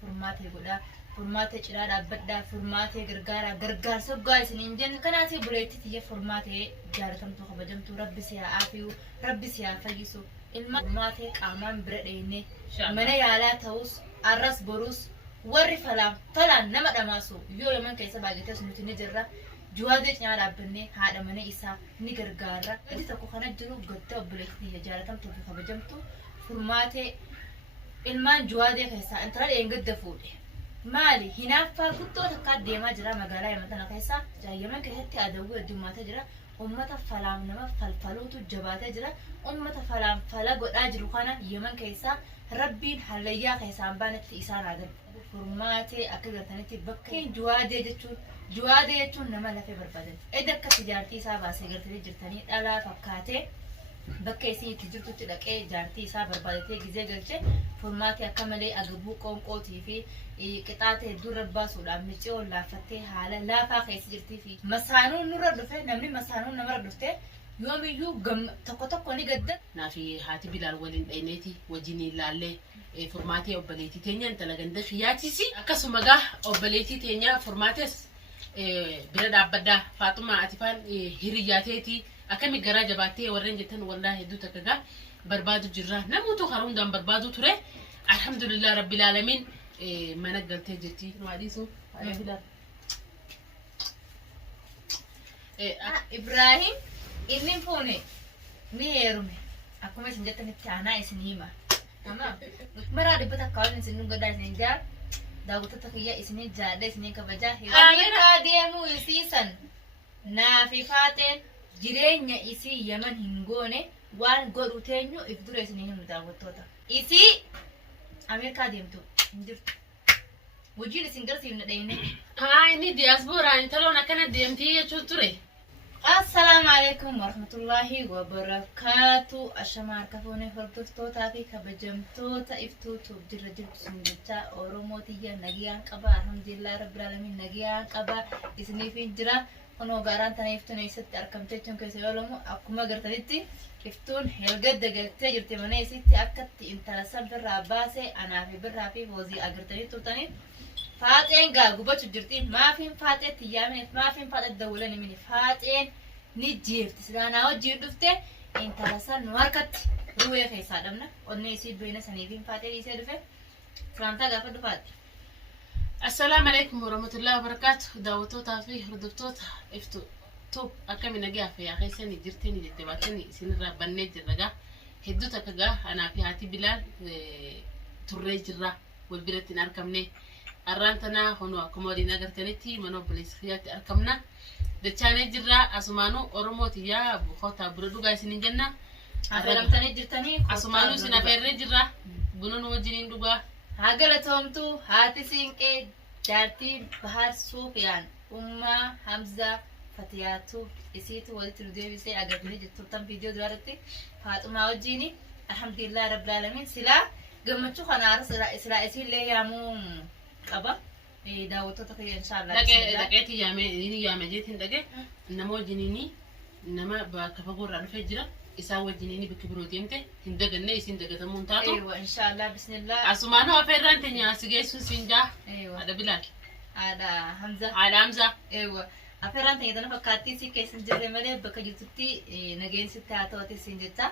Formaatee godhaa, formaatee cidhaa dhaabbadhaa, formaatee gargaarsa gaa'is hin jenne kanaati buleetti tiyya formaatee jaalatamtuu kabajamtuu rabbi si haa aafiyu, rabbi si haa fayyisu. Ilma formaatee qaamaan bira dheenne mana yaalaa ta'us arras borus warri falaan nama dhamaasu yoo yaman keessa baay'ates nuti ni jirra. Juwaadee cinaa dhaabbannee haadha mana isaa ni gargaara. Gadi tokko kana jiru gadda obboleetti tiyya jaalatamtuu fi kabajamtuu formaatee ilmaan juwaadee keessaa intala dheengadda fuudhe. Maali hinaaffaa guddoo takka deemaa jira magaalaa Yaman keessa. Yaman keessatti adawwii heddummaatee jira. Ummata falaam nama falfaluutu jabaatee jira. Ummata falaam fala godhaa jiru kana Yaman keessaa rabbiin hallayyaa keessaan baanetti isaan agarra. Formaatee akka gartanitti bakkeen juwaadee jechuun nama lafee barbaadan. Edda akka jaartii isaa baasee gartanii jirtanii dhalaa fakkaatee bakka isin itti jirtutti dhaqee jaartii isaa barbaadatee gizee galchee formaatee akka malee agabuu qoonqootii fi qixaata hedduu rabbaasuudhaan micii ol laaffattee haala laafaa keessa jirtii fi masaanuun nurra dhufe namni masaanuun namarra dhufte yoomiyyuu tokko ni gadda. Naafi haati Bilaal waliin dhayneeti wajjin ilaallee formaatee obboleettii teenya intala ganda xiyyaatisi akkasuma gaa obboleettii teenya formaates bira dhaabbaddaa Faaxumaa Atifaan hiriyyaateeti. Akkami garaa jabaattee warreen jettan wallahi hedduu takka gaa barbaadu jirra. Namoota karaa hundaan barbaadu ture. Alhamdulillah rabbil alamin mana galtee jirti. Waadisu Ibrahim inni fuune ni heerume akkuma isin jettanitti aanaa isin hima. Maraa dhibbata akkaawwan isin godhaa isin jaa daawwattoota kiyya isin jaadha isin kabajaa Ameerikaa deemuu isiisan naafi faateen jireenya isii Yaman hin goone waan godhu teenyu if dura isin himu daawwattoota. Isii Ameerikaa deemtu hin jirtu. Wajjin isin garsiifna dhayne. Inni diyaaspooraan intaloon akkana deemtii jechuun ture. Assalamu alaikum warahmatullahi wabarakatuh. Ashamaar kafoone hordoftoota fi kabajamtoota iftuutu jirra jirtu sun jecha Oromootiyya nagiyaan qaba. Alhamdulillah rabbil alamin nagiyaan qaba. Isiniif jira. Ono gaaraan tana iftuun eessatti argamtee jechuun keessa yoo lamu akkuma agartanitti iftuun helgadda galtee jirti mana isitti akkatti intala san birraa baasee anaa fi birraa fi hoozii agartanii turtanii faaxeen gaa gubachuu jirti. Maafiin faaxeetti yaamaniif maafiin faaxeetti dawwalan himini faaxeen ni jeefti silaanaa wajjiin dhufte intala san nu harkatti ruwee keessaa dhabna onnee isii beena saniifiin faaxee dhiisee dhufe filaantaa gaafa dhufaatti. Assalamu alaikum warahmatullahi wabarakatuh. Daawwattoota fi hordoftoota iftu top akkami nagaa fi yaaqeessanii jirtanii deddeebaatanii isinirraa bannee jirra gaa hedduu takka gaa anaa fi haati Bilaal turree jirra wal biratti hin argamne. Arraan tanaa honoo akkuma waliin agartanitti mana obboleessa kiyyaatti argamna. Dachaanee jirra asumaanuu Oromootiyyaa buukoota bura dhugaa isiniin jenna. Affeeramtanii jirtanii asumaanuu isin affeerree jirra buna nu wajjiniin dhugaa. Hagalatomtu haati siinqee jaartii Bahar Suufiyaan Ummaa Hamza Fatiyaatu isiitu walitti nu deebisee agartanii jirtan viidiyoo duraarratti Faaxumaa wajjini alhamdulillah rabbil alamin silaa gammachuu kanaara silaa isiillee yaamuu qaba. Daawwattoota kiyya inshallah dhaqeeti yaame jeetiin dhaqe nama wajjiniini nama bakka fagoorraa dhufee jira. Isaan wajjiniini bakki biroo deemte hin daganne isin dagatamuun taatu. Inshallah bismillah. Asumaanuu affeerraan teenya si geessuun siin jaa. Haadha Bilaal. Haadha Hamza. Haadha Hamza. Affeerraan teenya tana fakkaattii si keessan jirre malee bakka jirtutti nageensitti haa ta'uuti siin jecha.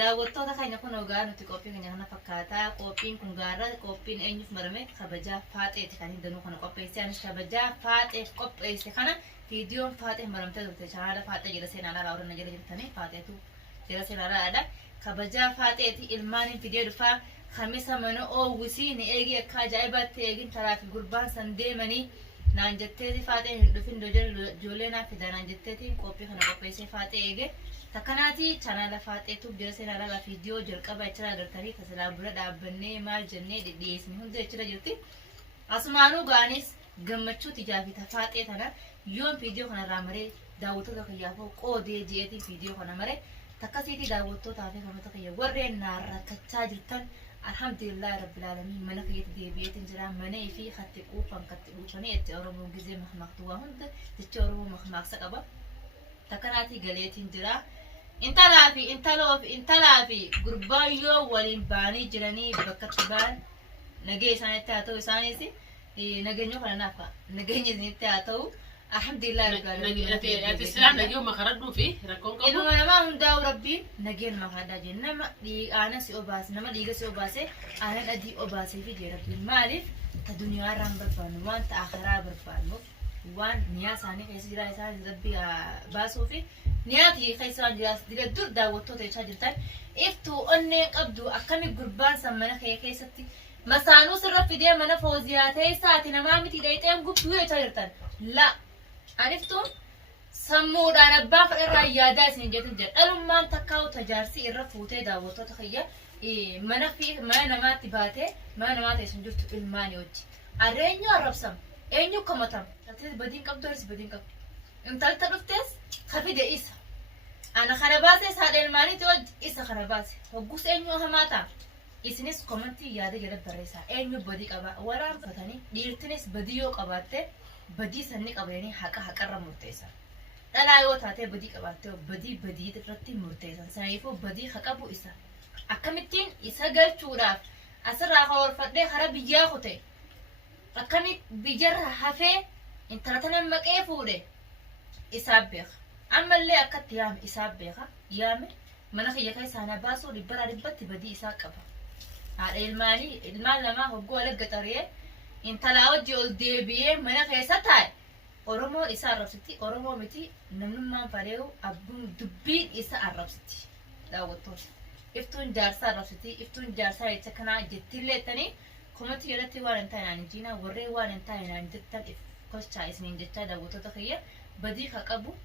Daawwattoota keenya kun ogaa nuti qophii keenya kana fakkaataa qophiin kun gaara qophiin eenyuuf marame kabajaa faaxeeti kan hin danuu kana qopheessee anis kabajaa faaxeef qopheesse kana viidiyoon faaxee maramtee turte chaanaala faaxee jira seenaan alaa warra jira jirtanii faaxeetu jira seenaan alaadha kabajaa faaxeeti ilmaaniin fidee dhufaa kamisa mana oowwisii ni eegi akka ajaa'ibaatti eegin taraa fi gurbaan san deemanii naan jetteeti faaxee hin dhufin ijoollee naaf fida naan jetteeti qophii kana qopheessee faaxee eege takkanaati chaanaala faaxeetuuf jira seenaan alaa viidiyoo jalqaba jechira agartanii tasilaa bira dhaabbannee maal jennee dhidhiyeessine hunda jechira jirti asumaanuu gaanis gammachuu tijaafita faaxee tana yoon viidiyoo kanarraa maree daawwattoota kiyyaafoo qoodee jeetii viidiyoo kana maree takkasiitii daawwattootaa fi kamoota kiyya warreen naarrakkachaa jirtan alhamdulillah rabbil alamin mana kiyyatti deebi'eetiin jira mana fi hatti quufan katti dhuufanii itti Oromoo gizee mahmaaqtu waa hunda jecha Oromoo mahmaaqsa qaba takkanaati galeetiin jira. Intalaa fi gurbaan yoo waliin baanii jiranii bakka tibaan nagee isaanitti haa ta'u isaanis nageenyu kana naafa nageenya isinitti haa ta'u alhamdulillah ati islaan nagee makaradhuu fi rakkoon qabu ilma namaa hundaa'u rabbiin nageen makaadhaa jee nama dhiigaana si obaase nama dhiiga si obaase aanan adii obaasee fi jee rabbiin maaliif ta duniyaa irraan barbaannu waan ta akhiraa barbaannuuf waan niyaa isaanii keessa jiraa isaan rabbi baasuu fi niyaati keessa jiraas dire dur daawwattoota jechaa jirtan iftuu onnee qabdu akkami gurbaan san mana kee keessatti masaanuu sirra fidee mana fooziyaa ta'e isaati namaa miti dhayxeen gubtuu jechaa jirtan la aniftuun sammuudhaan abbaa fedharraa yaadaa isin jettin jedha dhalummaan takkaa'u tajaarsi irra fuutee daawwattoota kiyya mana namaatti baatee mana namaa ta'e sun jirtu ilmaanii wajji arreenyu arrabsam eenyu kamatam tartiis badiin qabdu aris badiin qabdu intalta dhuftees kafide isa ana kana baase saadha ilmaaniiti wajji isa kana baase hoggus eenyu hamaa ta'a isinis komantii yaada jala barreessaa eenyu badii qaba waraan fatanii dhiirtinis badii yoo qabaatte badii sanni qabatanii haqarra murteessan dhalaa yoo taatee badii qabaatte badii irratti murteessan saniifuu badii haqabu isa akkamittiin isa galchuudhaaf asirraa kawarfadhee kara biyyaa kute akkamit biyyarra hafee intala tanan maqee fuudhe isaaf beeka ammallee akkatti yaame isaaf beeka yaame mana kiyya keessaa baasuu dhibbatti badii isaa qaba haadha ilmaan lamaa hoggoo alagga xaree intalaa wajji ol deebi'ee mana keessa taa'e oromoon isa arrabsiti oromoo miti namnummaan falee'u abbuun dubbiin isa arrabsiti daawwattoota iftuun jaarsaa arrabsiti iftuun jaarsaa jecha kanaa jettillee tanii komatti jalatti waan hin taa'inaan injiinaa warree waan hin taa'inaan jettan koschaa isiniin jechaa daawwattoota kiyya badii ka qabu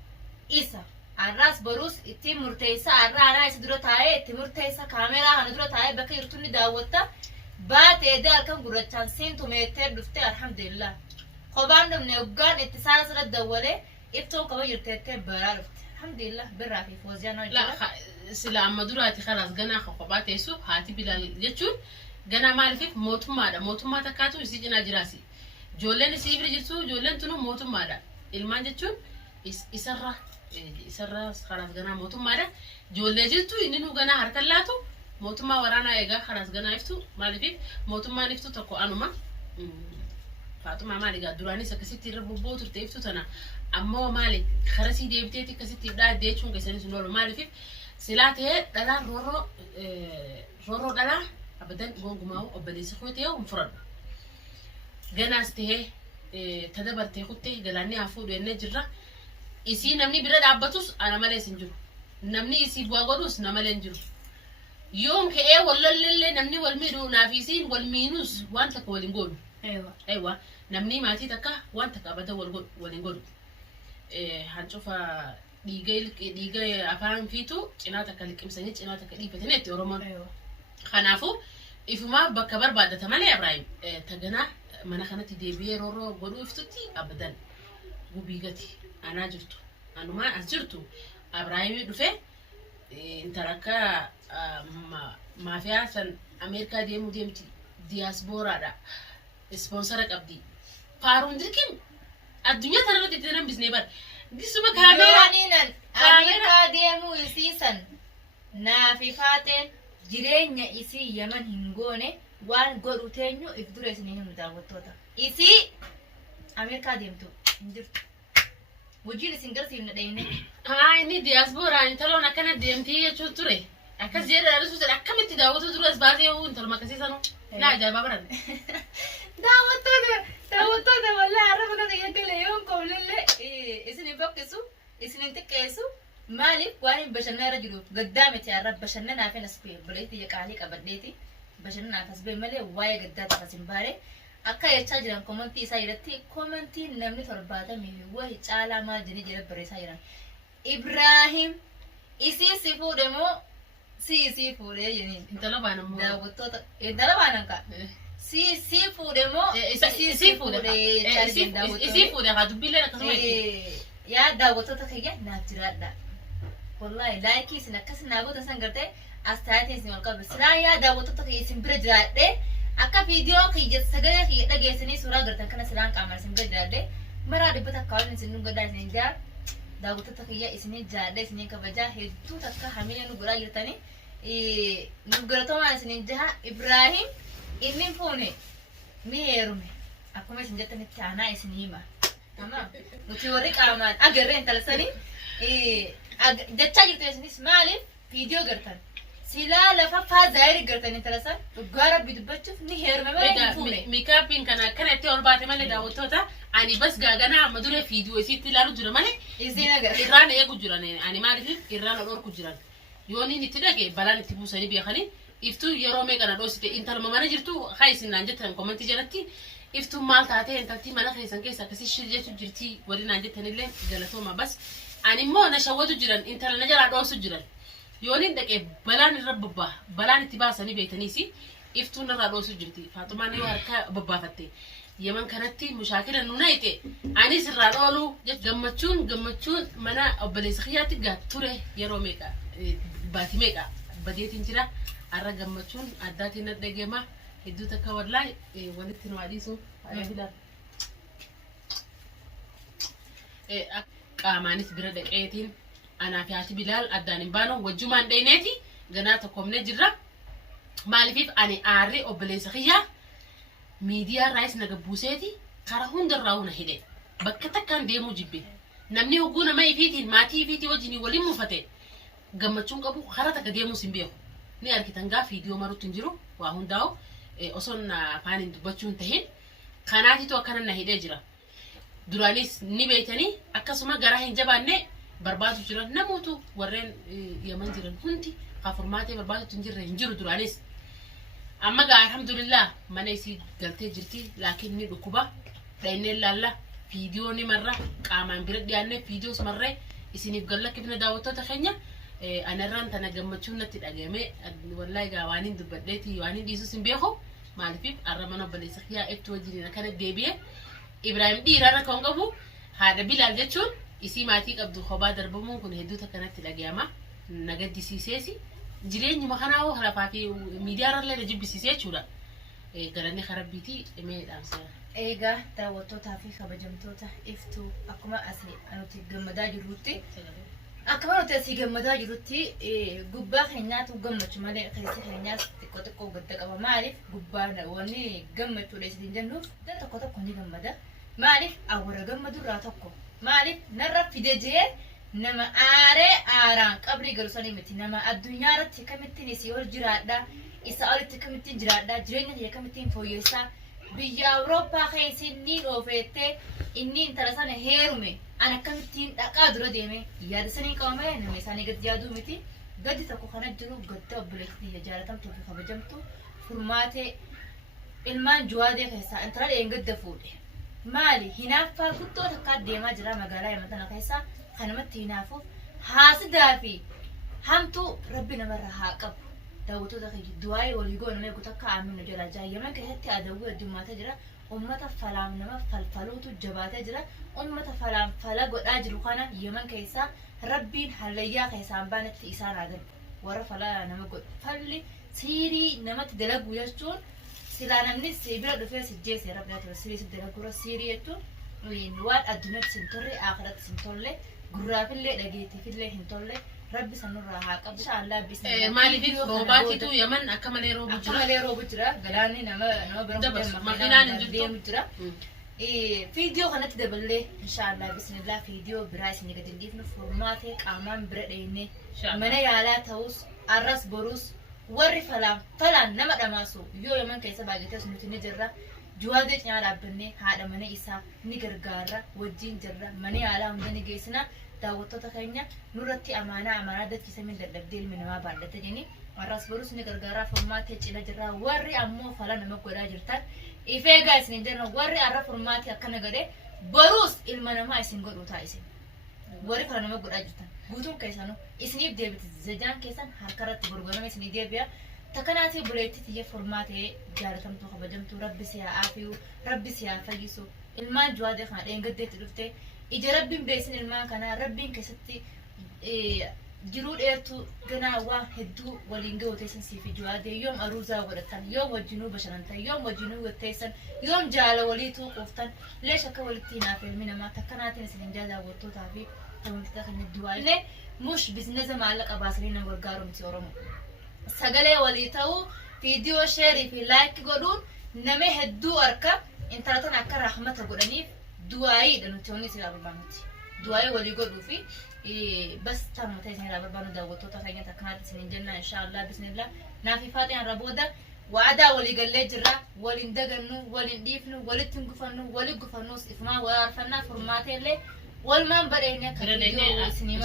isa arraas boruus ittiin murteessa arraa isa dura taa'ee itti murteessa kaameraa kana dura taa'ee bakka jirtuun ni daawwatta baatee halkan gurrachaan siintu meettee dhuftee alhamdulillah qobaan dhumne waggaan itti saala sirra dawwalee iftoon qaba jirteettee baraa dhufte alhamdulillah birraa fi fooziyaan hojjeta sila amma duraati kalaas ganaa ka qophaa teessu haati bilaal jechuun ganaa maaliif mootummaa takkaatu isii cinaa jiraasi ijoolleen isii bira jirtu ijoolleen tunu mootummaadha ilmaan jechuun isarra kalaas ganaa mootummaadha ijoollee jirtu inni nu ganaa harkan laatu mootummaa waraanaa eegaa kalaas ganaa iftu maaliif mootummaan iftu tokko anuma Faatuma maali gaa duraanis akkasitti irra bobboo turte iftu tana ammoo maali karasii deebiteeti akkasitti dhaadde jechuun keessanis nu oolu maaliif silaa ta'ee dhalaan rooroo dhalaa abadan gongumaa obboleessi koo ta'ee hin furadhu ganaas ta'ee tadabartee kuttee galaanni haa fuudhu jennee jirra isii namni bira dhaabbatus ana malees hin jiru namni isii bu'aa godhus na malee hin jiru yoom ka'ee wallollee namni wal miidhuu naaf isiin wal miinus waan takka waliin godhu aywa namni maatii takka waan takka abada waliin godhu hancufa dhiiga afaan fiitu cinaa takka liqimsanii cinaa takka dhiifatanii itti oromoon kanaafuu ifuma bakka barbaadata malee Ibrahim taganaa mana kanatti deebi'ee rooroo godhuu iftutti abadan gubii gati anaa jirtu anumaan as jirtu Ibrahim dhufee intarakka maafiyaa san Ameerikaa deemti diyaasbooraadha sponsora qabdi faaruun dirqin addunyaa tanarratti itti nambisnee bar gisuma kaameraan Ameerikaa deemuu isiisan naafi faateen jireenya isii Yaman hin goone waan godhu teenyu if dura isin himu daawwattoota isii Ameerikaa deemtu hin jirtu wajjin isin garsiifna dhayne inni diyaasbooraa intaloon akkana deemtii jechuun ture akkas jedha dhalisu akkamitti daawwatu duras baasee intaluma akkasiisanu naa ajaa'ibaa baran daawwattoota walaa arraba kana eegale yoon koollee isin bokkisu isin xiqqeessu maaliif waan hin bashannaa irra jiruuf gaddaa miti arraba bashannanaaf hin asbee buleetti qaalii qabadheeti bashannanaaf asbee malee waa'ee gaddaa tafas hin baare akka jechaa jiran komantii isaa irratti komantiin namni 70 wahi caalaa maal jedhee jira barreessaa jiran Ibrahim isii si fuudhe moo si fuudhe jedhanii intala baanamoo daawwattoota intala baanan ka si fuudhe moo isii fuudhe haa dubbiillee akkasuma yaa daawwattoota kiyya naaf jiraadha wallahi laayikii isin akkas naagota san gartee astaayatiin isin ol qabe silaa yaa daawwattoota kiyya isin bira jiraadhe akka viidiyoo kiyya sagalee kiyya dhageessanii suuraa gartan kana silaan qaamaan isin bira jiraadhe maraa dhibbata akka waan isin nu gaddaa isin jaa daawwattoota kiyya isin jiraadhe isin kabajaa hedduu takka hamilee nu godhaa jirtanii nu galatoomaa isin jaha Ibrahim inni fuune ni heerume akkuma isin jettanitti aanaa isin hima tamam nuti warri qaamaan agarree intala sanii jechaa jirtu isinis maaliif viidiyoo gartan silaa lafa faazaayir gartan intala san dhugaa rabbi dubbachuuf ni heerume malee hin fuune Mikaapiin kana akkanatti ol baate malee daawwattoota ani bas gaagana amma dura viidiyoo isiitti ilaalu jira malee isin agar irraan eegu jiran ani maaliif irraan ol orku jiran yooniin itti dhage balaan itti buusanii beekanii iftuu yeroo meeqana dhoosite intalma mana jirtu haa isin jettan komentii jalatti iftuu maal taatee intaltii mana keessan keessa akkasii shirjeetu jirti warri naan jettanillee galatooma bas ani immoo na shawwatu jiran intala na jalaa dhoosu jiran yooniin dhaqee balaan irra bobbaa balaan itti baasanii beekaniisi iftuu narraa dhoosu jirti Faatumaan yoo harka bobbaafatte yeman kanatti mushaakila nuna ite anis irraa dhoolu gammachuun mana obboleessa kiyyaatti gaa ture yeroo meeqa baati meeqa badeetiin jira arra gammachuun addaatiin na dhageema hedduu takka wallahi walitti nu adiisu qaamaanis bira dhaqeetiin anaa fi haati Bilaal addaan hin baanu wajjumaan dheeneeti ganaa tokkomne jirra maaliif ani aarree obboleessa kiyyaa miidiyaa raayis naga buuseeti kara hundarraa una hidhe bakka takkaan deemuu jibbe namni hogguu nama ifiitiin maatii ifiitii wajjin waliin muufate gammachuun qabu kara takka deemuu sin beeku ni argitan gaa viidiyoo maruutti hin jiru waa hundaa'u osoon afaan hin dubbachuun tahin kanaatitu akkana na hidhee jira duraanis ni beeytanii akkasuma garaa hin jabaanne barbaadu jiran namoota warreen yaman jiran hundi afurmaatee barbaadu hin jirre hin jiru duraanis amma gaa alhamdulillah mana isii galtee jirti laakiin ni dhukuba dhaynee laalla viidiyoo ni marra qaamaan bira dhiyaanne viidiyoos marree isiniif gallakkifna daawwattoota keenya anarraan tana gammachuun natti dhagahame wallahi gaa waan hin dubbadheeti waan hin dhiisus hin beeku maaliif arra mana obboleessa kiyyaa eebtu wajjin akkana deebi'e Ibrahim dhiiraarra kan qabu haadha Bilaal jechuun isii maatii qabdu kophaa darbamuun kun hedduu takkanatti dhagahama nagaddisiiseesi jireenyuma kanaa hoo halafaa fi miidiyaarrallee na jibbisiisee jechuudha galanni karabbiitii dhimee dhaamsa eegaa daawwattootaa fi kabajamtoota iftuu akkuma asii nuti gammadaa jirrutti akkuma nuti asii gammadaa jirrutti gubbaa keenyaatu gammachu malee keessi keenyaas xiqqoo gadda qaba maaliif gubbaan wanni gammachuudha isin jennuuf tokko ni gammada maaliif awwara gammadurraa tokko maaliif narra fide jee nama aaraan qabrii garusanii miti nama addunyaa irratti kamittiin isii ol jiraadha isa olitti kamittiin jiraadha jireenya kiyya kamittiin fooyyessaa biyya Awurooppaa keessa inni dhoofettee inni intala sana heerume an akkamittiin dhaqaa dura deeme yaada sanii qaba malee nama isaanii gadi yaaduu miti gadi tokko kana jiru gadda obboleettii jaalatamtuu fi kabajamtuu furmaatee ilmaan juwaadee keessaa intala dheengadda fuudhe maali hinaaffaa guddoo takka deemaa jira magaalaa Yaman keessa kanamatti hinaafuuf haasidaa fi hamtuu rabbi namarraa haa qabu daawwattoota keenya du'aa'ee walii goonamee guutakka aaminu jala Yaman keessatti adawwii addummaatee jira ummata falaam nama falfaluutu jabaatee jira ummata falaam fala godhaa jiru kana Yaman keessaa rabbiin hallayyaa keessaan baanetti isaan agarbu warra falaa nama godhu falli siirii namatti dalagu jechuun silaa namni bira dhufee sijjeesse rabbi siirii dalagura siirii jechuun waan addunyaatti sin torre akhiratti sin tolle gurraafillee dhageettiifillee hin tolle rabbi sanurraa haa qabu inshallah bismillah maaliif roobaatitu Yaman akka malee roobu jira galaanni nama bira makiinaan hin deemu jira viidiyoo kanatti daballee inshallah bismillah viidiyoo biraa isin gadi dhiifnu furmaatee qaamaan bira dheenne mana yaalaa ta'us arras borus warri falaan nama dhamaasu yoo Yaman keessa baay'ates nuti ni jirra juwaadee cinaa dhaabbannee haadha mana isaa ni gargaarra wajjin jirra mana yaalaa hunda ni geessina daawwattoota keenya nurratti amaanaa dachiisa min dadhabdee ilmi namaa baadhate jenni arras borus ni gargaaraa furmaatee cina jirra warri ammoo fala nama godhaa jirtan ifeegaa isin jenna warri arra furmaatee akkana gadee borus ilma namaa isin godhu ta'isin warri fala nama godhaa jirtan guutuun keessanuu isiniif deebiti zajaan keessan harkarratti gurgurame isinii deebi'a takanaati buleetti tiyya furmaatee jaalatamtuu kabajamtuu rabbi siyaa aafiyu rabbi siyaa fayyisu ilmaan juwaadee kana dheengaddeetti dhufte ija rabbiin beesin ilmaan kana rabbiin keessatti jiruu dheertuu ganaa waa hedduu waliin ga'uuteessan siifi juwaadee yoom aruuzaa godhatan yoom wajjinuu bashanantan yoom wajjinuu gatteessan yoom jaala walii tuuquuftan leesh akka walitti hinaaf ilmi namaa takkanaatiin isin daawwattootaa fi tawantoota keenya du'aa mush bizinesa maallaqa baasanii nama gargaaru miti Oromoo sagalee walii ta'uu فيديو شيري في لايك قولون نمي هدو أركب انترتون أكا رحمة قولني دعائي لأنه توني سيلا بربانوتي دعائي ولي قولوا في بس تم تيسين ربانو داوتو تفاقين تكنات سنين جنة إن شاء الله بسم الله نافي فاتحة ربودا وعدا ولي قلي جرا ولي ندقنو ولي نديفنو ولي تنقفنو ولي قفنوس إفما وعرفنا فرماتي اللي والمان بريني كفيديو سنين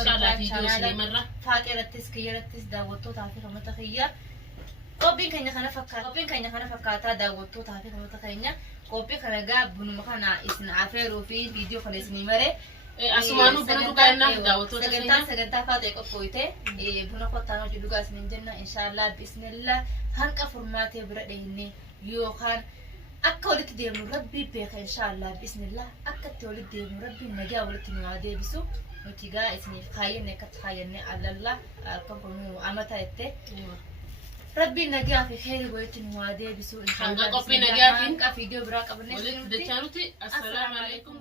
مرة فاتحة رتس كي رتس داوتو تعرفي خمتخيّة قوبين كان يخنا فكاتا داوتو تعرفي خمتخيّة قوبين كان جاب بنو مخنا إسن عفيرو في فيديو خنا سنين مرة asumanu bunu kana daawwato sagantaa faatee qophoite buna qottaanoo jirugaa isinin jenna inshallah bismillah hanqa furmaatee bira dhehine yookaan akka walitti deemnu rabbii beeka inshallah bismillah akka itti walitti deemnu rabbii nagaa walitti nu haa deebisu nuti gaa isiniif kaayyenne akkatti kaayyenne allalla akka kunu amata itte rabbii nagaa fi khayri walitti nu haa deebisu inshallah hanqa qophii nagaatiin hanqa fiidiyoo biraa qabne walitti dachanuti assalamu alaikum